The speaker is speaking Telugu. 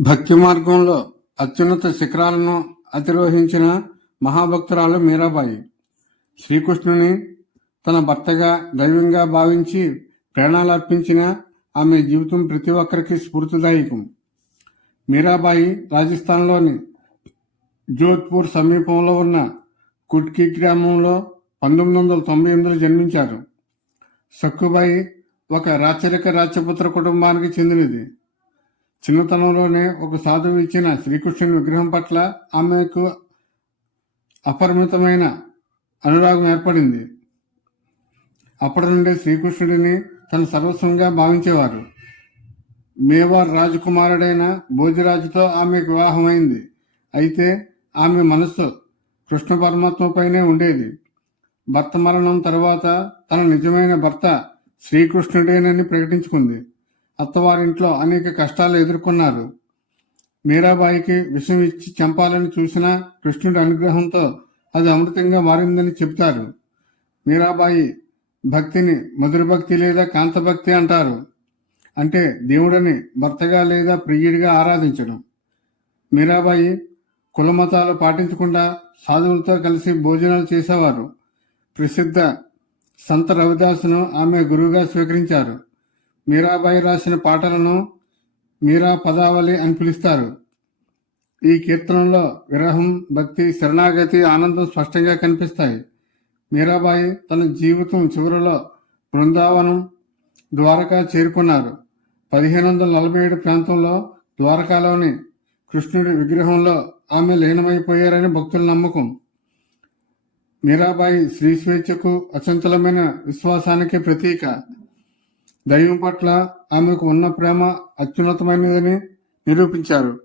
భక్తి మార్గంలో అత్యున్నత శిఖరాలను అధిరోహించిన మహాభక్తురాలు మీరాబాయి శ్రీకృష్ణుని తన భర్తగా దైవంగా భావించి ప్రాణాలర్పించిన ఆమె జీవితం ప్రతి ఒక్కరికి స్ఫూర్తిదాయకం. మీరాబాయి రాజస్థాన్లోని జోధ్పూర్ సమీపంలో ఉన్న కుట్కీ గ్రామంలో 1998లో జన్మించారు. సక్కుబాయి ఒక రాచరిక రాజపుత్ర కుటుంబానికి చెందినది. చిన్నతనంలోనే ఒక సాధువు ఇచ్చిన శ్రీకృష్ణుని విగ్రహం పట్ల ఆమెకు అపరిమితమైన అనురాగం ఏర్పడింది. అప్పటి నుండి శ్రీకృష్ణుడిని తన సర్వస్వంగా భావించేవారు. మేవార్ రాజకుమారుడైన భోజరాజుతో ఆమెకు వివాహమైంది. అయితే ఆమె మనస్సు కృష్ణ పరమాత్మపైనే ఉండేది. భర్త మరణం తర్వాత తన నిజమైన భర్త శ్రీకృష్ణుడేనని ప్రకటించుకుంది. అత్తవారింట్లో అనేక కష్టాలు ఎదుర్కొన్నారు. మీరాబాయికి విషం ఇచ్చి చంపాలని చూసిన కృష్ణుడి అనుగ్రహంతో అది అమృతంగా మారిందని చెబుతారు. మీరాబాయి భక్తిని మధుర భక్తి లేదా కాంతభక్తి అంటారు. అంటే దేవుడిని భర్తగా లేదా ప్రియుడిగా ఆరాధించడం. మీరాబాయి కులమతాలు పాటించకుండా సాధువులతో కలిసి భోజనాలు చేసేవారు. ప్రసిద్ధ సంత రవిదాసును ఆమె గురువుగా స్వీకరించారు. మీరాబాయి రాసిన పాటలను మీరా పదావళి అని పిలుస్తారు. ఈ కీర్తనలో విరహం, భక్తి, శరణాగతి, ఆనందం స్పష్టంగా కనిపిస్తాయి. మీరాబాయి తన జీవితం చివరిలో బృందావనం, ద్వారకా చేరుకున్నారు. 1547 ప్రాంతంలో ద్వారకాలోని కృష్ణుడి విగ్రహంలో ఆమె లీనమైపోయారని భక్తుల నమ్మకం. మీరాబాయి శ్రీ స్వేచ్ఛకు, అచంచలమైన విశ్వాసానికి ప్రతీక. దైవం పట్ల ఆమెకు ఉన్న ప్రేమ అత్యున్నతమైనదని నిరూపించారు.